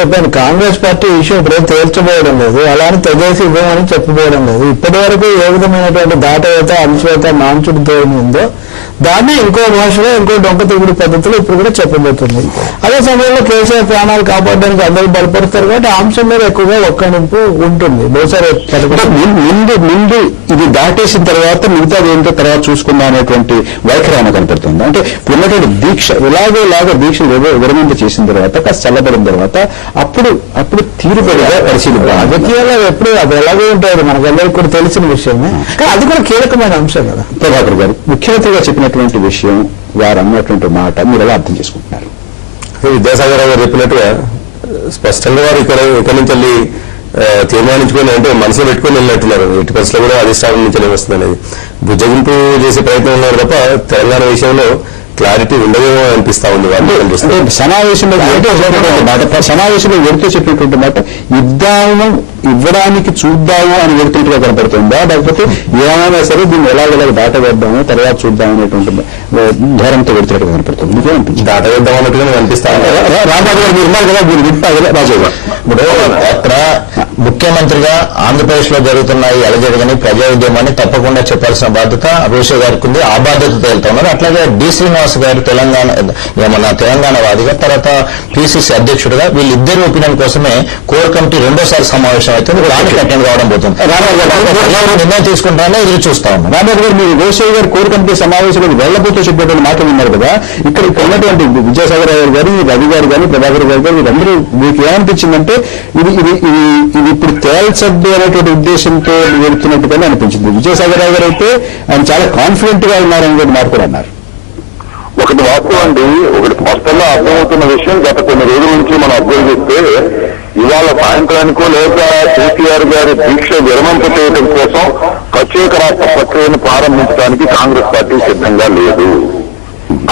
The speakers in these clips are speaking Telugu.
చెప్పాను, కాంగ్రెస్ పార్టీ ఇష్యూ ఇప్పుడే తేల్చబోయడం లేదు, అలానే తెగేసి ఇవ్వమని చెప్పబోయడం లేదు. ఇప్పటి వరకు ఏ విధమైనటువంటి దాటవేత అణచివేత నాంచుడు ధోరణి ఉందో దాన్ని ఇంకో భాషలో ఇంకో డొంక తిరుగుడు పద్ధతిలో ఇప్పుడు కూడా చెప్పబోతుంది. అదే సమయంలో కేసీఆర్ ప్రాణాలు కాపాడడానికి అందరూ బలపరుస్తారు కాబట్టి ఆ అంశం మీద ఎక్కువగా ఒక్కడింపు ఉంటుంది. బహుశా ముందు ఇది దాటేసిన తర్వాత మిగతాది ఏంటో తర్వాత చూసుకుందాం అనేటువంటి వైఖరి కనపడుతుంది. అంటే ఉన్నటువంటి దీక్ష ఇలాగో దీక్షలు విరమణ చేసిన తర్వాత కాస్త చల్లబడిన తర్వాత అప్పుడు తీరుబడిగా పరిశీలిద్దాం. రాజకీయాల్లో ఎప్పుడు అది ఎలాగో ఉంటారు, మనకందరికీ కూడా తెలిసిన విషయమే. కానీ అది కూడా కీలకమైన అంశం కదా. ప్రభాకర్ గారు, ముఖ్యమంత్రిగా చెప్పినటువంటి విషయం, వారు అన్నటువంటి మాట మీరు ఎలా అర్థం చేసుకుంటున్నారు? విద్యాసాగర్ గారు చెప్పినట్టుగా స్పష్టంగా వారు ఇక్కడి నుంచి వెళ్ళి తీర్మానించుకొని అంటే మనసులో పెట్టుకొని వెళ్ళినట్టున్నారు. ఎట్టి పరిస్థితుల్లో కూడా అధిష్టానం నుంచి వస్తుంది అనేది బుజ్జగింపు చేసే ప్రయత్నం ఉన్నారు తప్ప తెలంగాణ విషయంలో క్లారిటీ ఉండదేమో అనిపిస్తా ఉంది. వాళ్ళు సమావేశంలో వెళ్తూ చెప్పినటువంటి మాట ఇవ్వడానికి చూద్దాము అని వెళ్తుంటగా కనపడుతుందా, లేకపోతే ఏమైనా సరే దీన్ని ఎలాగెలా దాటవేద్దాము తర్వాత చూద్దాం అనేటువంటి ధోరణితో వెళ్తున్నట్టుగా కనపడుతుంది. మీకేమనిపించింది? దాటవేద్దాం అన్నట్టుగా అనిపిస్తా. రాజాబాబు గారు మీరు ఉన్నారు కదా, మీరు వింటారు రాజాబాబు గారు. ఇప్పుడు అక్కడ ముఖ్యమంత్రిగా ఆంధ్రప్రదేశ్ లో జరుగుతున్న ఈ అలజడిని ప్రజా ఉద్యమాన్ని తప్పకుండా చెప్పాల్సిన బాధ్యత అభిషేక్ గారికి ఉంది. ఆ బాధ్యత తేలుతున్నారు. అట్లాగే డి శ్రీనివాస్ గారు తెలంగాణ వాదిగా, తర్వాత పిసిసి అధ్యక్షుడిగా వీళ్ళిద్దరి ఒపీనియన్ కోసమే కోర్ కమిటీ రెండోసారి సమావేశం అయితే దానికి అటెండ్ కావడం పోతుంది. నిర్ణయం తీసుకుంటారని ఎదురు చూస్తా ఉన్నాం. రాబాబు గారు, మీరు రోషయ్య గారు కోర్ కమిటీ సమావేశంలోకి వెళ్లబోతూ చెప్పేటువంటి మాటలు విన్నారు కదా, ఇక్కడ ఉన్నటువంటి విద్యాసాగర్ గారు, రవి గారు కానీ, ప్రభాకర్ గారు కానీ, వీరందరూ మీకు ఏమనిపించిందంటే ఇది ఇప్పుడు తేల్చద్దు అనేటువంటి ఉద్దేశంతో వెళ్తున్నట్టుగానే అనిపించింది. విజయసాగర్ గారు అయితే ఆయన చాలా కాన్ఫిడెంట్ గా ఉన్నారని మాట కూడా అన్నారు. ఒకటి వాస్తవం అండి, ఒకటి స్పష్టంగా అర్థమవుతున్న విషయం, గత కొన్ని రోజుల నుంచి మనం అబ్జర్వ్ చేస్తే ఇవాళ సాయంత్రానికో లేక కేసీఆర్ గారి దీక్ష విరమింప చేయడం కోసం ప్రత్యేక రాష్ట్ర ప్రక్రియను ప్రారంభించడానికి కాంగ్రెస్ పార్టీ సిద్ధంగా లేదు.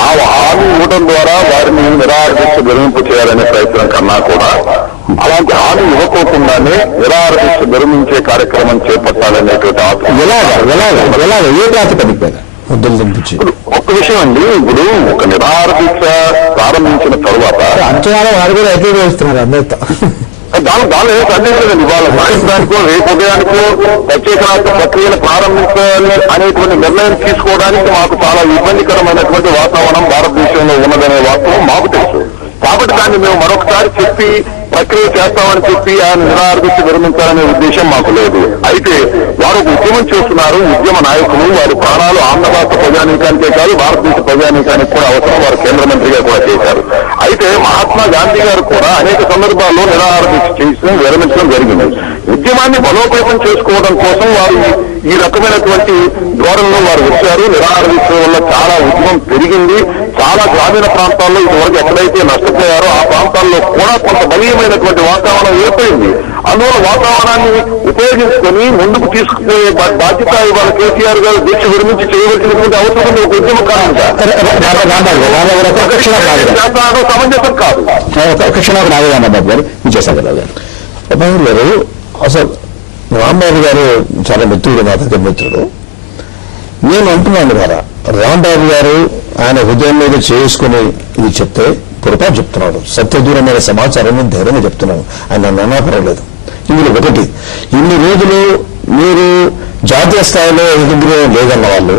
ఆ హామీ ఇవ్వడం ద్వారా వారిని నిరాహార దీక్ష విరమింపు చేయాలనే ప్రయత్నం కన్నా కూడా అలాంటి హామీ ఇవ్వకోకుండానే నిరాహార దీక్ష విరమించే కార్యక్రమం చేపట్టాలనేటువంటి ఏ ప్రాతిపదిక ఒక్క విషయం అండి, ఇప్పుడు ఒక నిరాహార దీక్ష ప్రారంభించిన తరువాత అంచనాలు వారు కూడా ఏకీభవిస్తున్నారు అందరితో. దానిలో ఏం సందేహం ఇవాళ సాయంత్రానికో రేపు ఉదయానికో ప్రత్యేక రాష్ట్ర ప్రక్రియను ప్రారంభించాలి అనేటువంటి నిర్ణయం తీసుకోవడానికి మాకు చాలా ఇబ్బందికరమైనటువంటి వాతావరణం భారతదేశంలో ఉన్నదనే వాస్తవం మాకు తెలుసు. కాబట్టి దాన్ని మేము మరొకసారి చెప్పి ప్రక్రియ చేస్తామని చెప్పి ఆయన నిరాహార దీక్ష విరమించాలనే ఉద్దేశం మాకు లేదు. అయితే వారు ఉద్యమం చేస్తున్నారు, ఉద్యమ నాయకులు, వారి ప్రాణాలు ఆంధ్ర రాష్ట్ర ప్రజానీకానికే కాదు భారతదేశ ప్రజానీకానికి కూడా అవసరం. వారు కేంద్ర మంత్రిగా కూడా చేశారు. అయితే మహాత్మా గాంధీ గారు కూడా అనేక సందర్భాల్లో నిరాహార దీక్ష చేసి విరమించడం జరిగింది. ఉద్యమాన్ని బలోపేతం చేసుకోవడం కోసం వారు ఈ రకమైనటువంటి ధోరణిలో వారు వచ్చారు. నిరాహార దీక్ష వల్ల చాలా ఉద్యమం పెరిగింది. చాలా గ్రామీణ ప్రాంతాల్లో ఇదివరకు ఎక్కడైతే నష్టపోయారో ఆ ప్రాంతాల్లో కూడా కొంత బలీయమైనటువంటి వాతావరణం ఏర్పడింది. అందువల్ల వాతావరణాన్ని ఉపయోగించుకొని ముందుకు తీసుకుపోయే బాధ్యత ఇవాళ కేసీఆర్ గారు దీక్ష విరమించి చేయవలసినటువంటి అవసరం ఉంది. ఒక ఉద్యమ కారణంగా సమంజసం కాదు. రాజబాబు గారు, విజయసాగర్ గారు. ప్రభాకర్ గారు, అసలు రాంబాబు గారు చాలా మిత్రుడు, మా దగ్గర మిత్రుడు. నేను అంటున్నాను కదా, రాంబాబు గారు ఆయన హృదయం మీద చేసుకుని ఇది చెప్తే పొరపాటు చెప్తున్నాడు. సత్యదూరమైన సమాచారాన్ని ధైర్యంగా చెప్తున్నాను. ఆయన నన్ను పర్వాలేదు. ఇందులో ఒకటి, ఇన్ని రోజులు మీరు జాతీయ స్థాయిలో ఏకగ్రీవం లేదన్న వాళ్ళు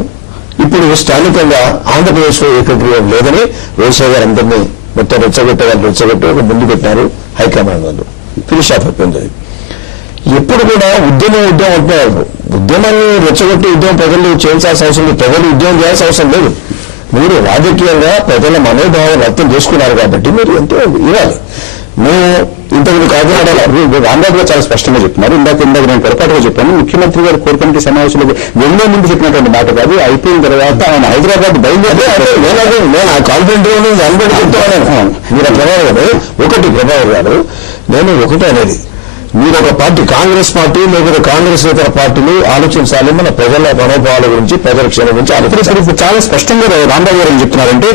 ఇప్పుడు స్థానికంగా ఆంధ్రప్రదేశ్ లో ఏకగ్రీవం లేదని రోషయ్య గారు అందరినీ మొత్తం రెచ్చగొట్టి ఒక ముందు పెట్టినారు హైకమాండ్ వాళ్ళు. ఫినిష్ ఆఫ్ అయిపోయింది. ఎప్పుడు కూడా ఉద్యమం అంటున్నారు. ఉద్యమాన్ని రెచ్చగొట్టి ఉద్యమం ప్రజలు చేయాల్సిన అవసరం లేదు. ప్రజలు ఉద్యమం చేయాల్సిన అవసరం లేదు. మీరు రాజకీయంగా ప్రజల మనోభావాలు అర్థం చేసుకున్నారు కాబట్టి మీరు ఎంతో ఇవ్వాలి. మేము ఇంతకుముందు కాకినాడ రాంబాబు గారు చాలా స్పష్టంగా చెప్తున్నారు. ఇందాక నేను పొరపాటుగా చెప్పాను. ముఖ్యమంత్రి గారు కోర్ కమిటీ సమావేశంలో వెళ్లే ముందు చెప్పినటువంటి మాట కాదు. అయిపోయిన తర్వాత ఆయన హైదరాబాద్ బయలుదేరి నేను ఆ కాన్ఫిడెంట్ అనుబడి చెప్తాను. మీరు ప్రభాకర్ గారు, ఒకటి ప్రభాకర్ గారు, నేను ఒకటి అనేది మీరు ఒక పార్టీ కాంగ్రెస్ పార్టీ లేకపోతే కాంగ్రెస్ ఇతర పార్టీలు ఆలోచించాలి, మన ప్రజల మనోభావాల గురించి, ప్రజల క్షేమం గురించి ఆలోచించాలి. ఇప్పుడు చాలా స్పష్టంగా రాంబాబు గారు ఏం చెప్తున్నారంటే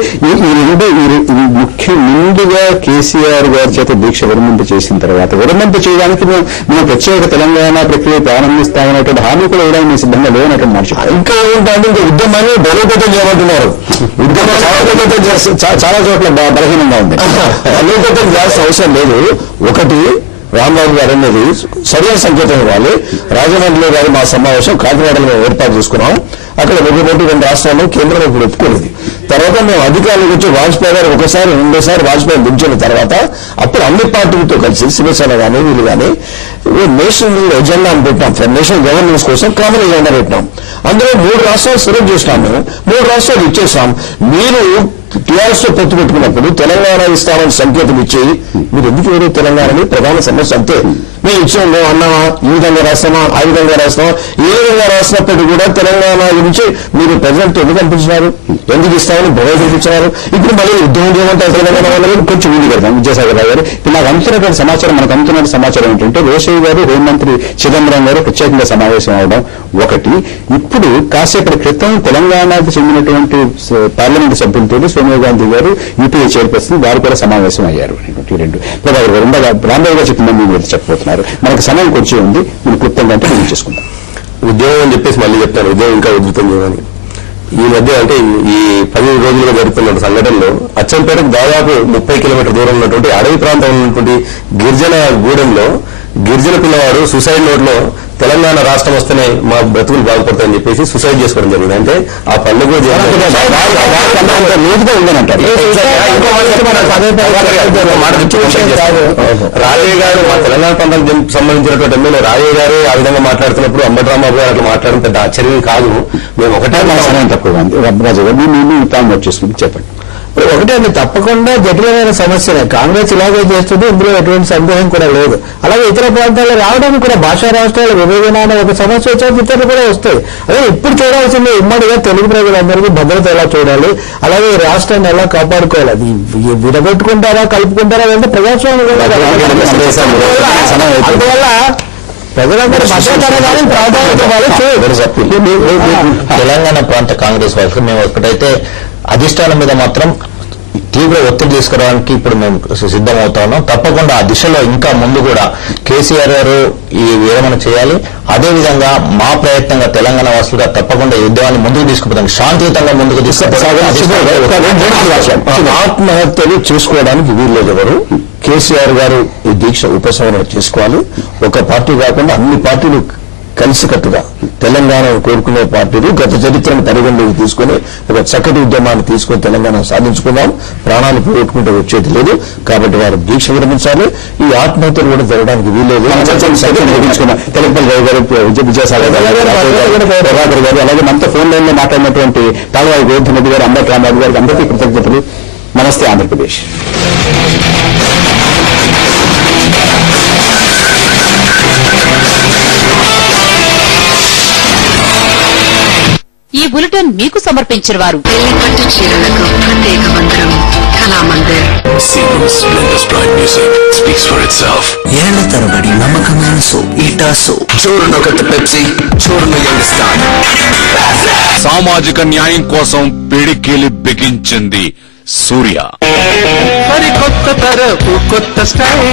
ముందుగా కేసీఆర్ గారి చేత దీక్ష విరమింపు చేసిన తర్వాత విరమింపు చేయడానికి మేము ప్రత్యేక తెలంగాణ ప్రక్రియ ప్రారంభిస్తామనేటువంటి హామీ కూడా ఇవ్వడానికి మేము సిద్ధంగా లేనటువంటి మనిషి. ఇంకా ఏంటంటే ఇంకా ఉద్యమాన్ని బలోపేతం చేయమంటున్నారు. ఉద్యమం చాలా చోట్ల బలహీనంగా ఉంది. బలోపేతం చేయాల్సిన అవసరం లేదు. ఒకటి, రాంబాబు గారు అనేది సరైన సంకేతం ఇవ్వాలి. రాజమండ్రిలో గారి మా సమావేశం కాకినాడలో మేము ఏర్పాటు చేసుకున్నాం. అక్కడ 1 రాష్ట్రాల్లో కేంద్రం ఇప్పుడు ఒప్పుకోలేదు. తర్వాత మేము అధికారులకు వచ్చి వాజ్పేయి గారు ఒకసారి 2సారి వాజ్పేయి దించిన తర్వాత అప్పుడు అన్ని పార్టీలతో కలిసి శివసేన కానీ వీళ్ళు కానీ నేషనల్ ఎజెండా అని పెట్టినాం. నేషనల్ గవర్నెన్స్ కోసం కామన్ ఎజెండా పెట్టినాం. అందులో 3 రాష్ట్రాలు సెలెక్ట్ చేసినాం. మేము 3 రాష్ట్రాలు ఇచ్చేసాం. మీరు టీఆర్ఎస్ తో పొత్తు పెట్టుకున్నప్పుడు తెలంగాణ ఇస్తామని సంకేతం ఇచ్చి మీరు ఎందుకు వేరే తెలంగాణని ప్రధాన సమస్య అంతే. మేము ఇచ్చాం, మేము అన్నామా, ఈ విధంగా రాస్తామా, ఆ విధంగా రాస్తామా, ఏ విధంగా రాసినప్పటికీ కూడా తెలంగాణ గురించి మీరు ప్రజలతో ఎందుకు అనిపించినారు, ఎందుకు ఇస్తామని భయం చూపించినారు. ఇప్పుడు మళ్ళీ ఉద్యమం చేయమంటారు తెలంగాణ వాళ్ళని. కొంచెం ముందు పెడతాం విద్యాసాగర్ రావు గారు. ఇప్పుడు నాకు అందుతున్నటువంటి సమాచారం, మనకు అందుతున్న సమాచారం ఏంటంటే రోషయ్య గారు, హోంమంత్రి చిదంబరం గారు ప్రత్యేకంగా సమావేశం అవడం ఒకటి. ఇప్పుడు కాసేపటి క్రితం తెలంగాణకు చెందినటువంటి పార్లమెంటు సభ్యులతో సోనియా గాంధీ గారు, యూపీఏ చైర్పర్సన్ వారు కూడా సమావేశం అయ్యారు. 2 ప్రభాకర్ గారు ఉండగా రాంబాబు గారు చెప్పిందని మీరు చెప్పబోతున్నారు. మనకు సమయం కొంచెం ఉంది, మీరు క్లుప్తంగా అంటే మనం చేసుకుందాం. ఉద్యోగం అని చెప్పేసి మళ్ళీ చెప్తాను, ఉద్యోగం ఇంకా ఉధృతం చేయమని. ఈ మధ్య అంటే ఈ 10 రోజులుగా జరుగుతున్న సంఘటనలో అచ్చంపేటకు దాదాపు 30 కిలోమీటర్ దూరం ఉన్నటువంటి అడవి ప్రాంతం ఉన్నటువంటి గిరిజన గూడెంలో గిరిజన పిల్లవాడు సూసైడ్ నోట్లో తెలంగాణ రాష్ట్రం వస్తేనే మా బ్రతుకులు బాగుపడతాయని చెప్పేసి సూసైడ్ చేసుకోవడం జరిగింది. అంటే ఆ పండుగ రాజయ్య గారు, మా తెలంగాణ ప్రాంతానికి సంబంధించినటువంటి ఎమ్మెల్యే రాజయ్య గారు ఆ విధంగా మాట్లాడుతున్నప్పుడు అంబటరాంబాబు గారు అట్లా మాట్లాడడం పెద్ద ఆశ్చర్యం కాదు. మేము ఒకటే సమయం తక్కువ చేసుకుని చెప్పండి. ఒకటే అండి, తప్పకుండా జటిలమైన సమస్యనే. కాంగ్రెస్ ఇలాగే చేస్తుంది, ఇందులో ఎటువంటి సందేహం కూడా లేదు. అలాగే ఇతర ప్రాంతాల్లో రావడానికి కూడా భాషా రాష్ట్రాల విభజన అనే ఒక సమస్య వచ్చాక ఇతరులు కూడా వస్తాయి. అదే ఇప్పుడు చూడాల్సింది ఉమ్మడిగా తెలుగు ప్రజలందరికీ భద్రత ఎలా చూడాలి, అలాగే ఈ రాష్ట్రాన్ని ఎలా కాపాడుకోవాలి. అది విడగొట్టుకుంటారా కలుపుకుంటారా అంటే ప్రజాస్వామ్యం అందువల్ల ప్రజలందరూ తెలంగాణ ప్రాంత కాంగ్రెస్ వాళ్ళకి మేము ఒకటైతే అధిష్టానం మీద మాత్రం తీవ్ర ఒత్తిడి తీసుకురావడానికి ఇప్పుడు మేము సిద్ధమవుతా ఉన్నాం. తప్పకుండా ఆ దిశలో ఇంకా ముందు కూడా కేసీఆర్ గారు ఈ విరమణ చేయాలి. అదేవిధంగా మా ప్రయత్నంగా తెలంగాణ వాసులుగా తప్పకుండా ఈ ఉద్యమాన్ని ముందుకు తీసుకుపోతాం, శాంతియుతంగా ముందుకు తీసుకుపోతాం. ఆత్మహత్యలు చేసుకోవడానికి వీల్లేదు. ఎవరు కేసీఆర్ గారు ఈ దీక్ష ఉపసంహరణ చేసుకోవాలి. ఒక పార్టీ కాకుండా అన్ని పార్టీలు కలిసికట్టుగా తెలంగాణను కోరుకునే పార్టీలు గత చరిత్రను పరిగణలోకి తీసుకుని ఒక చక్కటి ఉద్యమాన్ని తీసుకుని తెలంగాణ సాధించుకుందాం. ప్రాణాలు పోగొట్టుకుంటే వచ్చేది లేదు. కాబట్టి వారు దీక్ష విరమించాలి. ఈ ఆత్మహత్యలు కూడా జరగడానికి వీల్లేదు. తెలంగాణ గారు, విజయసాగర్ ప్రభాకర్ గారు, అలాగే మనతో ఫోన్ లైన్ లో మాట్లాడినటువంటి తాళవాయి గోవర్ధన్ రెడ్డి గారు, అంబేద్కర్ గారికి అందరికీ కృతజ్ఞతలు. నమస్తే ఆంధ్రప్రదేశ్. ఈ బులెటిన్ మీకు సమర్పించిన వారు పట్టు చీరలకు ప్రత్యేక మంత్రం కళామందిర్. ఏళ్ల తరబడి నమ్మకమైన సోప్ ఈటా సోప్. చూరును ఒకటి పెప్సీ, చూరును యంగ్స్టార్. సామాజిక న్యాయం కోసం పిడికిలి బిగించింది సూర్య. మరి కొత్త తరపు కొత్త స్టైల్.